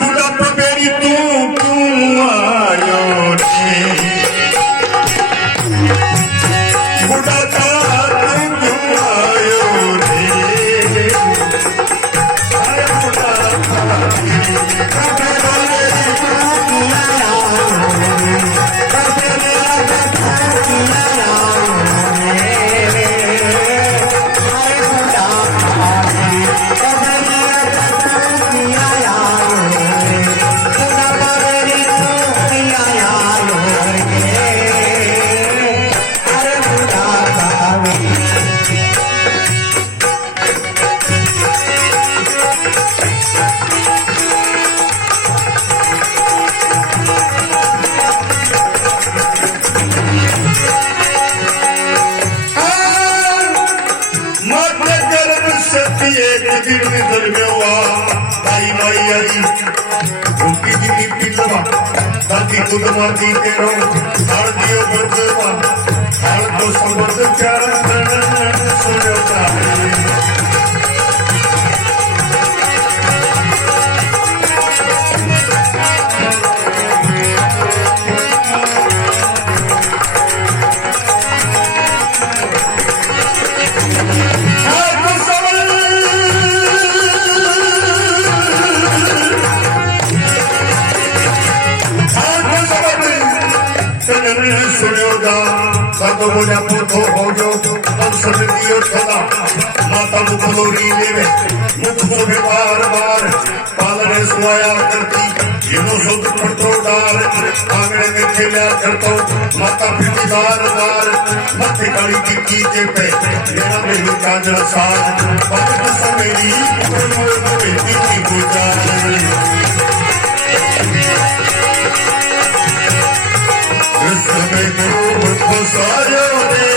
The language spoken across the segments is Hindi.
बुढ़ापा मेरी तू क्यों आयो रे बुढ़ापा तू क्यों आयो रे अरे बुढ़ापा कुदमती तेरो हर दियो बदवा हर को संबंध चरण सुनो चाहे मुझे पुतो हो जो हम सब दियो सदा माता मुखलोरी लेवे मुख से बार बार पालने सुआया करती जिनो सुध पड़तो डार आंगने में खेला करतो माता फिरती दार दार मथे काली टिक्की के पे मेरा मेरी काजल साज भक्त समेरी मोर मोर टिक्की गुजार कृष्ण को फसायो रे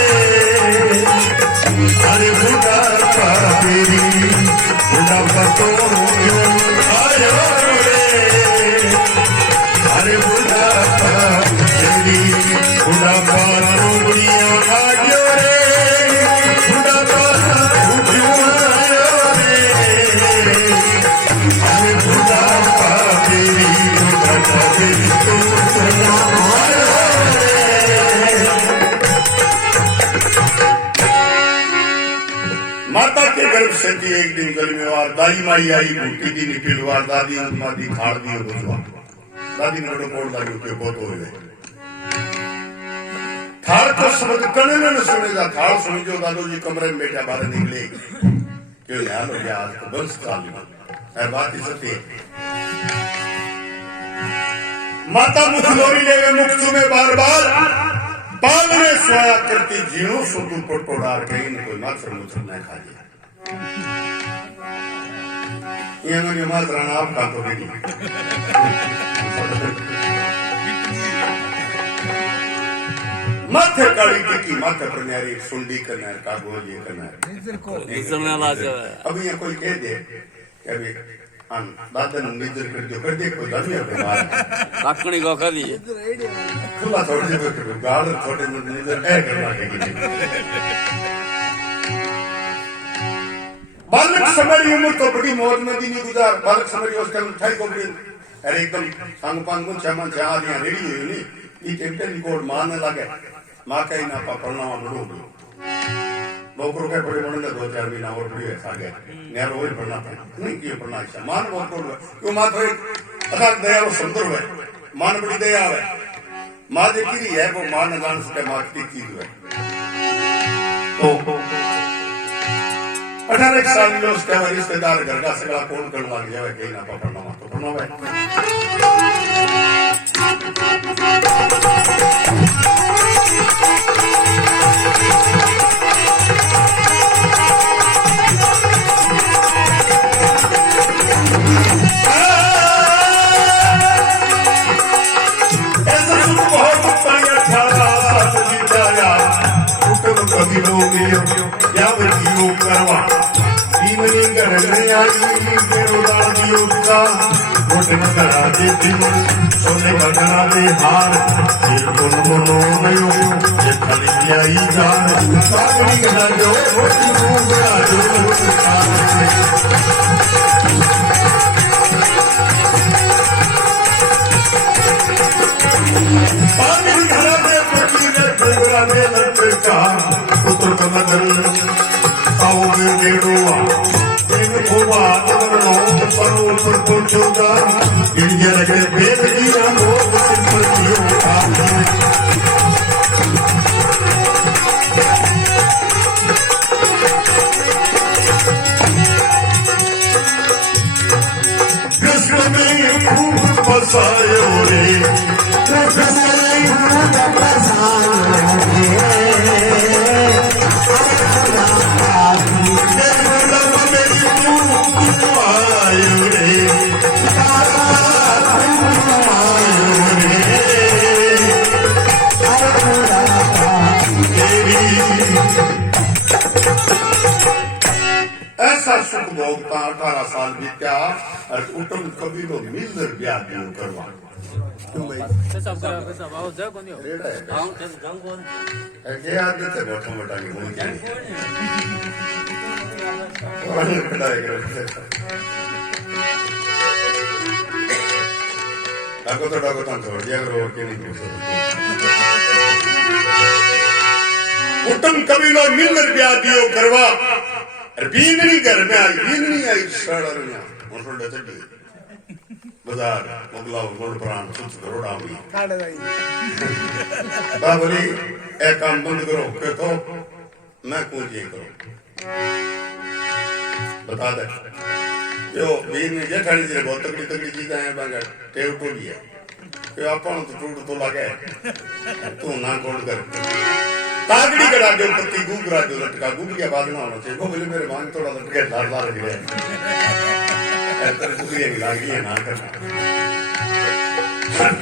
अरे बुढ़ापा तेरी बुढ़ापा तो क्यों आयो रे अरे बुढ़ापा तेरी बुढ़ापा तो बुढ़िया आयो रे बुढ़ापा तो क्यों आयो रे अरे बुढ़ापा तेरी तो माता के गर्भ से थी एक दिन गलीमेवार दाई माई आई भूखी दी निपिलवार दादी मादी खाड़ दियो बुझवा दादी ने बड़ो कोड़ दादी पे बहुत हो गए थाल को समझ कने न सुनेगा थाल समझो दादो जी कमरे में बैठा बाहर निकले क्यों यार हो गया आज तो बस काल है बात ही सत्य माता मुख लोरी लेवे मुख चुमे बार बार पालने सोया करती जीणो सुतु पटोड़ार कहीं न कोई मात्र मुझे न खा लिया ये अंगन मात्र आप का तो नहीं माथे काली टिक्की माथे पर न्यारी सुंडी करना है कागो ये करना है अब ये कोई कह दे अभी दादन निजर कर दे कोई गाड़ी है मार काकणी को खाली खुला थोड़ी दे गाड़ थोड़े निजर है करना है बालक समय की उम्र तो बड़ी मौज में दी नहीं गुजार बालक समय की उसका मिठाई को भी अरे एकदम सांग पांग को छह दिया रेडी हुई नहीं ये टेंशन रिकॉर्ड मारने लगे मां का ही ना पढ़ना बड़ो नौकरों के बड़े बड़े 2-4 महीना और बड़ी है आगे नया रोज पढ़ना था नहीं किए पढ़ना अच्छा मान बहुत कोड़ क्यों मां तो अगर दया वो सुंदर है मान बड़ी दया है मां देखी है वो मां न जान सके मां की चीज है तो 18 साल में उसके रिश्तेदार घर का सगड़ा कौन करवा लिया है कहीं ना पढ़ना तो पढ़ना सोने बगना दे हार फिर बोल बोलो नयो ये खाली आई जान सागरी गना जो बड़ा जो का पुत्र कमदल आओ मेड़ोआ इन खोबा अगरनो परो पर पहुंचोगा इंडिया लगे बेबी रंगो सिंपतियों का कृष्ण में खूब बसायो रे ऐसा सुख भोगता 18 साल बीत्या और कुटुंब कबीलो मिलकर ब्याह दियो करवा रेड़ा है क्या आदत है मोटा मोटा की होनी डाको तो छोड़ दिया करो और क्यों नहीं कुटुंब कबीलो मिलकर ब्याह दियो करवा बींदनी घर में आई बींदनी आई सड़रियां मुंडे चढ़ी बाजार मुगलाव मुंड प्राण सुच करोड़ा हुई बाबरी ए काम बंद करो के तो मैं कौन ये करो बता दे यो बींदनी जेठानी जी बहुत तगड़ी तगड़ी चीजें हैं बांगा टेव टोली है यो अपन तो टूट तो लगे तू ना कोड कर तागड़ी करा दो पत्ती गुगरा दो लटका गुगरिया बाद में होना चाहिए वो बोले मेरे मांग थोड़ा लटके लाल लाल गिरे ऐसा गुगरिया नहीं लागी है ना करना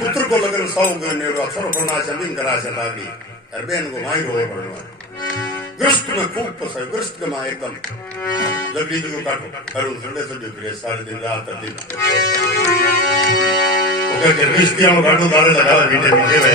पुत्र को लगन 100 गने रो अक्षर पढ़ना जमीन करा से तागड़ी अरबेन को माई रोए पड़वा ग्रस्त में खूब पसाई ग्रस्त के मां एकदम जल्दी जो काटो करूं संडे संडे फिरे सारे दिन रात दिन ओके के रिश्तियां काटो दाले लगा बीटे बीटे वे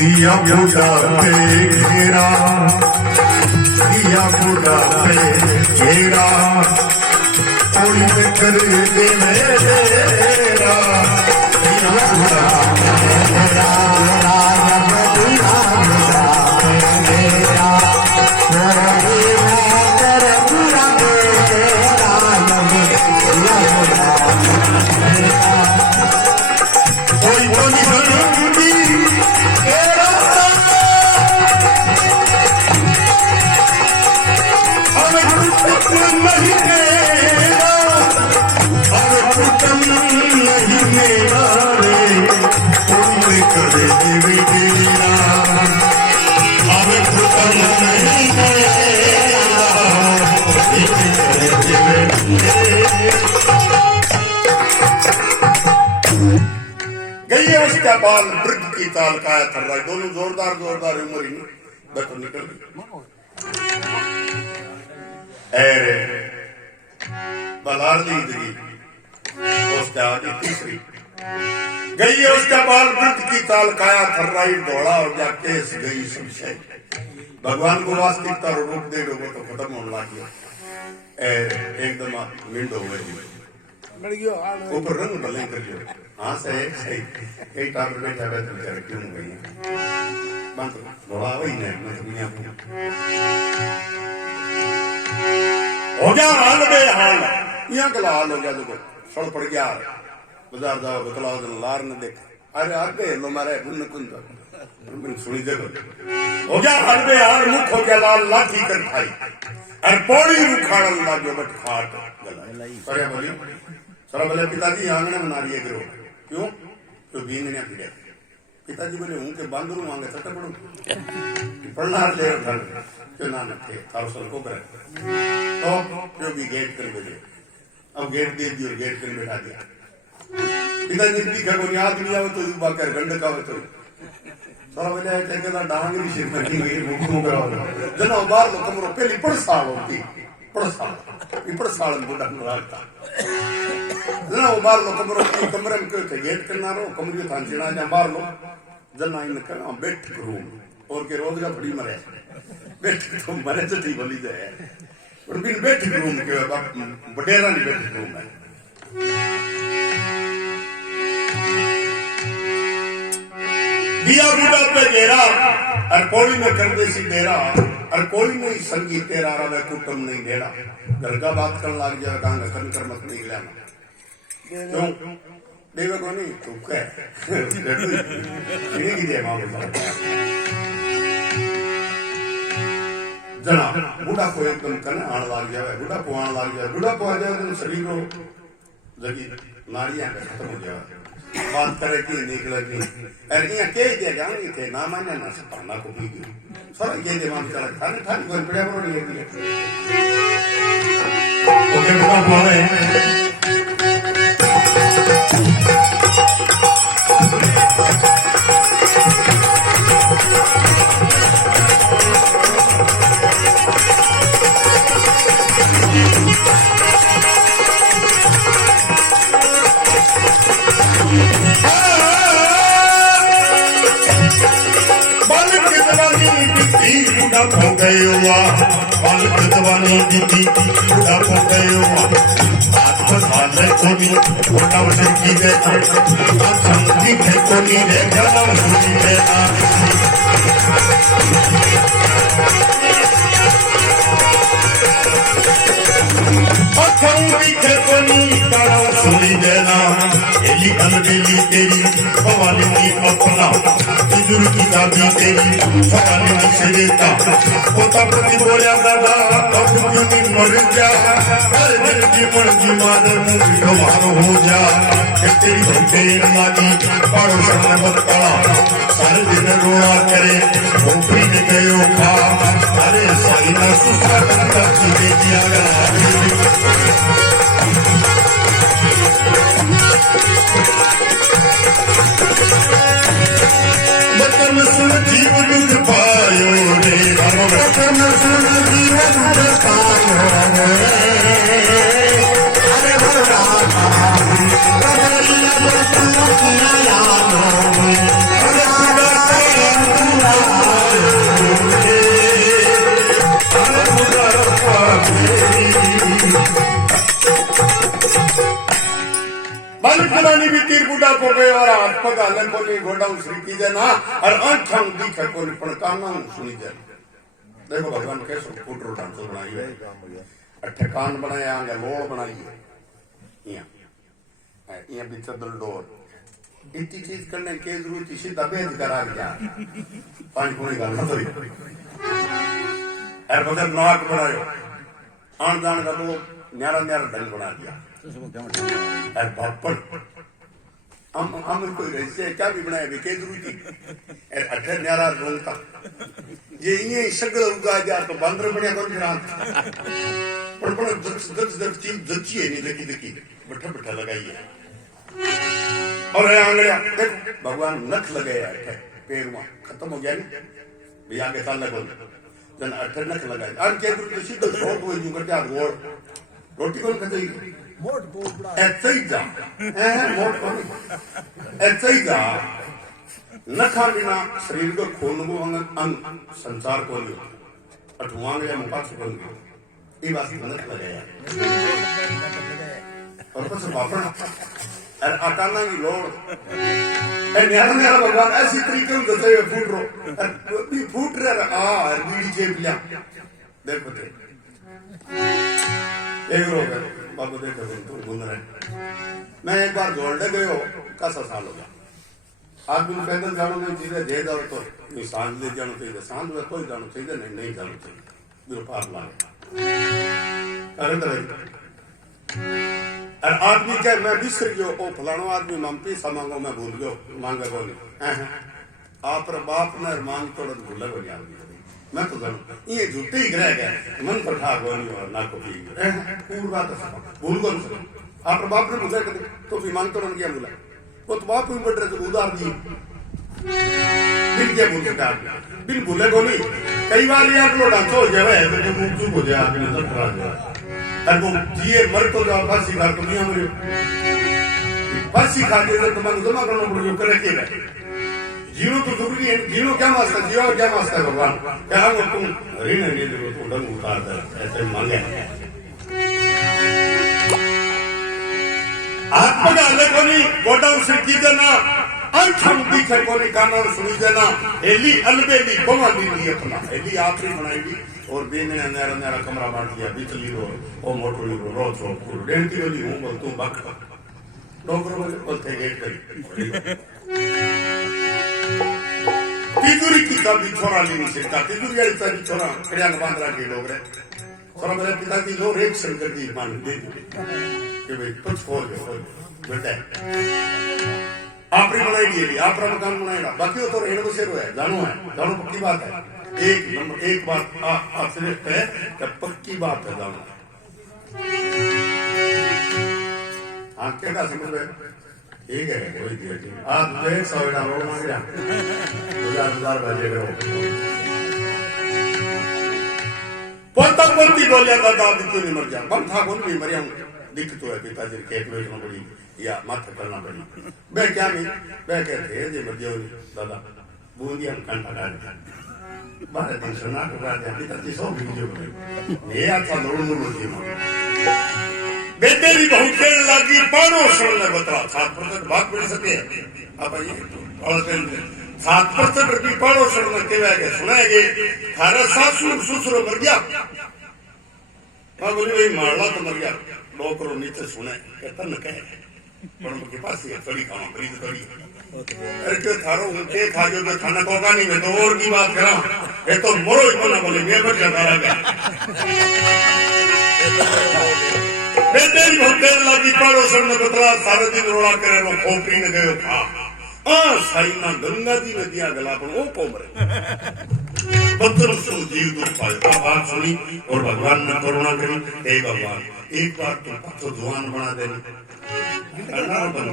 दिया बुढ़ा पे घेरा दिया बुढ़ा पे घेरा कोई में कर दे मेरा दिया बुढ़ा घेरा गई है उसका बाल वृद्ध की ताल काया थर रहा दोनों जोरदार जोरदार उम्र बस निकल अरे बलाल दी उसका आगे तीसरी गई उसका बाल वृद्ध की ताल काया थर्राई दौड़ा और जा केस गई संशय भगवान को वास्तविकता रूप दे लोगों तो खत्म होने लगी एकदम विंड हो गई ऊपर रंग बदले कर लियो हाँ सही कई टाइम बैठा बैठा बेचारे क्यों गई बंद दौड़ा वही नहीं मैं दुनिया हो गया हाल बेहाल यहाँ कला हाल हो गया देखो सड़ पड़ गया बाजार जाओ बतलाओ लार ने देख अरे आगे लो मारे बुन कुंद सुनी देखो हो गया हाल बेहाल मुख हो गया लाल लाठी कर खाई और पौड़ी रुखाड़न लागो बट खाट गला सरे बोली सरा बोले पिताजी आंगने में नारिये करो क्यों तो बीन ने पीड़े पिताजी बोले हूं के बांदरू मांगे सट पड़ू पढ़ना ले धन क्यों ना नथे थारो सल को करे तो जो भी गेट कर बेटे अब गेट दे दियो गेट कर बैठा दिया पिताजी दिखा को याद नहीं आवे तो बाकर गंड का तो सारा बोले है के डांग भी सिर में नहीं गई मुख कराओ जना बाहर लो कमरो पहली पड़साल होती पड़साल बुढ़ा राखता जना बाहर लो कमरे में क्यों गेट करना रो कमरे थान चिना जा बाहर लो जना इन का बैठ रूम और के रोज का थोड़ी मरे बैठ तो मरे तो ठीक बोली जाए और बिन बैठ रूम के बडेरा नहीं बैठ रूम है दिया बुढ़ा पे घेरा और कोई में कर दे सी डेरा और कोई नहीं संगीत तेरा रवे कुटुम नहीं डेरा घर का बात करने लग जाए डांग कर कर मत निकला क्यों देवे को नहीं तू कह इन्हीं की दे मामला जना बुढ़ा को एकदम करने आने लग जाए बुढ़ा को आने लग जाए बुढ़ा को आ जाए तो शरीर को जगी नारियां खत्म हो जाए बात करे कि निकले कि अरे यहाँ के दे जाएंगे थे ना माने ना सपना को भी सारा ये दिमाग चला थाने थाने कोई बड़ा बड़ा नहीं है ओके बुढ़ा बोले हो गए हुआ बाल जवानी बीती बुढ़ा हो गए हुआ हाथ कोनी छोटा से की दे संगी है कोनी रे गलम सुनी दे अखंगी है कोनी गलम सुनी देना एली अलबेली तेरी कवाली की अपना इधर की दादी तेरी कवाली की शरीता पोता प्रति बोलिया दादा अब क्यों नहीं मर जा हर दिल की मर्जी मादर मुझ गवार हो जा तेरी भक्तेर मानी पड़ोसन में मत पड़ा सारे दिन रोना करे भोपरी ने गयो खा अरे साई ना सुखा करता चीज़ें किया गया बचन सुन जीव दुख पायो रे बचन सुन जीव दुख पायो रे अरे बालकनानी भी तीर बुढ़ा को गए और हाथ पका ले को नहीं घोड़ा श्री की देना और आंखों दिखा को नहीं पण काना सुनी दे देखो भगवान कैसे फुटरो डांस बनाई है अठे कान बनाया आगे लोड़ बनाई है यहाँ बीच डोर इतनी चीज करने के जरूरत इसी दबेद करा गया पांच पुणी का नजरी और बगैर नाक बनायो आन जान का तो न्यारा न्यारा ढंग बना दिया हम कोई रहस्य क्या भी बनाया के जरूरत अठे न्यारा रोलता ये ये सगळ उगा जा तो बंदर बनिया कौन रात पण दक्ष चीज दच्ची है नहीं दकी दकी बैठा बैठा लगाई है और आंगलियां देख भगवान नख लगाया है पैर में खत्म हो गया नहीं भी आगे चल लगे जन 8 नख लगाए और के तो सीधो शॉट हो जू करते गोल रोटी कौन खाते मोट को बड़ा ऐसे ही जा मोट कौन ऐसे ही जा नखा बिना शरीर को खून को अंग संसार को नहीं अठवांग या मुपाक्ष को नहीं ये बात नख लगाया और बस बापन और अटाना की लोड़ न्यारा न्यारा भगवान ऐसी तरीके में दसे हुए फूट रो भी फूट रहा बीड़ी चेप लिया देखो ते एक रो गए बाबू देखो तुम गुंद रहे मैं एक बार जोड़ने गए हो कैसा साल हो गया आदमी पैदल जानो नहीं चाहिए जे जाओ तो नहीं सांझ ले जानो चाहिए सांझ में कोई जानो चाहिए नहीं जानो चाहिए मेरे पास लाए अरे और आदमी क्या मैं बिसर गयो ओ फलानो आदमी मम पैसा मांगो मैं भूल गयो मांगे बोली आप बाप ने मांग तोड़ भूले बोली आदमी मैं तो जानू ये झूठे ही रह गए मन पर ठा गोनी और ना को पी पूरी बात भूल गो आप बाप ने भूले तो भी मांग तोड़ किया बोला वो तो बाप भी बढ़ रहे तो उधार दिए बिन क्या भूल सकता बिन भूले गोनी कई बार यार लो डांसो हो जाए तो मुंह चुप हो जाए आदमी नजर खड़ा जाए और वो जिए मर तो जाओ फांसी खा तो दुनिया में फांसी खा के तो मन जमा करना पड़ेगा करे के जीरो तो जरूरी है जीरो क्या मास्ता जियो क्या मास्ता भगवान क्या वो तुम ऋण नहीं दे तो डंग उतार दे ऐसे मांगे आत्मा का अलग होनी गोटा उसे की देना अंठम दिखे कोनी काना सुनी देना एली अलबेली कोमा दी अपना एली आपने बनाएगी और बेने नया नया कमरा बांट दिया बिचली रो ओ मोटोली रो रोज रो डेंटी वाली हूं बोल तू बक डोगरो बोलते गेट करी तिजोरी की तभी छोरा ली नहीं सकता तिजोरी वाली तभी छोरा कड़िया बांध रहा के लोग रे छोरा मेरे पिताजी लो रेक शंकर जी मान दे कि भाई कुछ खोल बेटा आपने बनाई दी आप मकान बनाएगा बाकी तो रेण को शेर है जानो पक्की बात है एक नंबर एक बात आपसे है कि पक्की बात है जानो आंखें का समझ में ठीक है कोई दिया आज मुझे 100 रोड मांग रहा 2000 बजे करो पोती बोलिया दादा क्यों नहीं मर गया मन था कौन भी मरिया दिख तो है पिताजी केक बेचना पड़ी या माथा करना पड़ी मैं क्या नहीं मैं कहते हैं जे मर जाओ दादा बूंदिया कंटा काट बारह दिन सुना के बाद पिताजी सो भी जो ये अच्छा लोड़ जी बेटे भी बहुत खेल लगी पानो सुनने बतरा 7% बात मिल सके अब ये और 7% की पानो सुनने के वागे सुनाएंगे थारा सासू ससुर मर गया मैं बोली भाई मारला तो मर गया डोकरो नीचे सुने कहता न कहे पर उनके पास ये थोड़ी खाना बड़ी थोड़ी अरे जो थारो उनके खा जो तो खाना होगा नहीं मैं तो और की बात करा ये तो मोरो ही बना बोले मैं मर जाता रहा बेटे भी बहुत देर लगी पाड़ो सुनने बतरा सारे दिन रोड़ा करे वो खोपड़ी ने गयो खा साई ना गंगा जी ने दिया गला पर वो कोमरे बदर सुन जीव दुख पाए बात सुनी और भगवान ने करुणा करी हे भगवान एक बार तुम तो जुआन बना देनी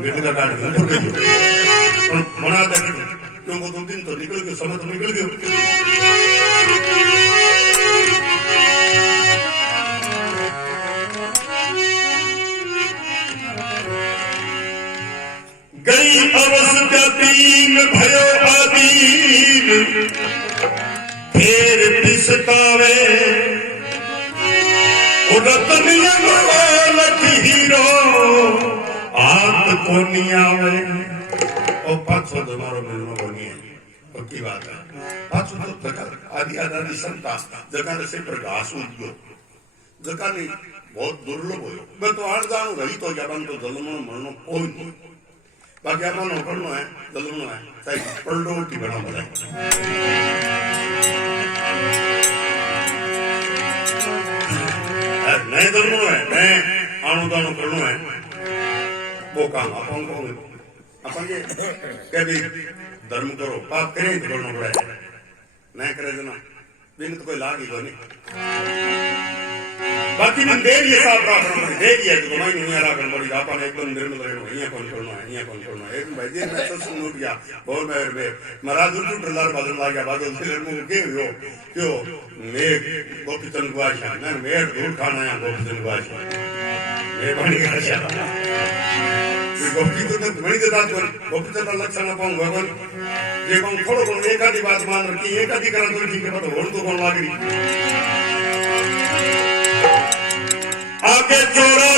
गिड़ का काट बना दे क्योंकि 2 दिन तो निकल गए समय तो निकल गए गई अवस्था तीन भयो आदीन फिर पिसतावे उड़तनिया लख हीरो आत कोनी आवे ओ पाछो तुम्हारो मिलनो कोनी है पक्की बात है पाछो तो जगह आदि आदि संता जगह से प्रकाश उद्यो जगह नहीं बहुत दुर्लभ हो मैं तो आठ जानू रही तो जबन तो जलमनो मरनो कोई नहीं बाकी अपन करनो है जलमनो है सही पलटो की बना बोले नहीं जलमनो है मैं आणु दाणु करनो है वो काम अपन को अपन ये कभी धर्म करो पाप करे तो करना पड़े नहीं करे जना बिन तो कोई लाग ही को नहीं बाकी मन दे ये साफ राखण पड़ी दे दिया तो मैं नहीं राखण पड़ी आपन एकदम निर्मल रहनो અહીંયા કોણ છોડનો અહીંયા કોણ છોડનો એક ભાઈ જે મેં સસુર નોટ गया और मैं महाराज उठ डलार बदल ला गया बादल से मुंह के हो क्यों मैं गोपीचंद गुआशा मैं दूर खाना है गोपीचंद गुआशा मैं बनी आशा गोपी तो बड़ी देता तो गोपीचंद लक्षण पाऊं भगवान जे कोन थोड़ो कोन एकादी बात मान रखी एकादी करा तो ठीक है तो होड़ तो कोन लागरी आगे चोरा